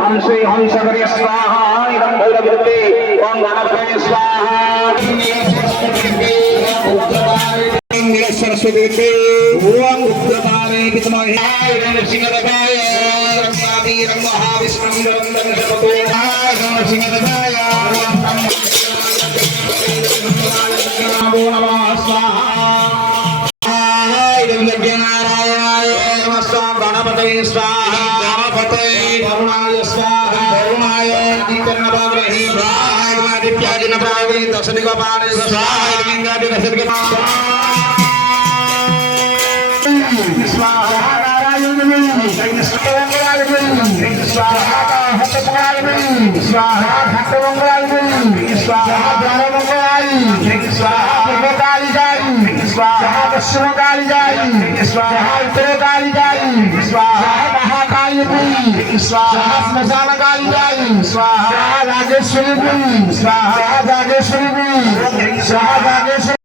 हंसे हंसकरे स्वाहा इदं भैरविद्ये ओम गणपतये स्वाहा सरस्वती ओम उग्रतारे विद्महे नरसिंहदेवाय रत्नावीरं महाविष्णुं वन्दे नरसिंहदेवाय नमो नमः स्वाहा नारायणाय नमः गणपतये स्वाहा गणपतये करुणाय स्वाहा करुणाय दीपन्नभाग्रहे स्वाहा दिव्यादिनभागे दशनिगपाणे स्वाहा लिंगादिदशनिग स्वाहा नारायण स्वाहा हस्तमंगलाय स्वाहा हस्तमंगलाय स्वाहा ब्रह्ममंगलाय स्वाहा पूर्वकाली जाय स्वाहा पश्चिमकाली जाय स्वाहा उत्तरकाली जाय स्वाहा महाकाली स्वाहा श्मशानकाली जाय स्वाहा राजेश्वरी स्वाहा राजेश्वरी स्वाहा राजेश्वरी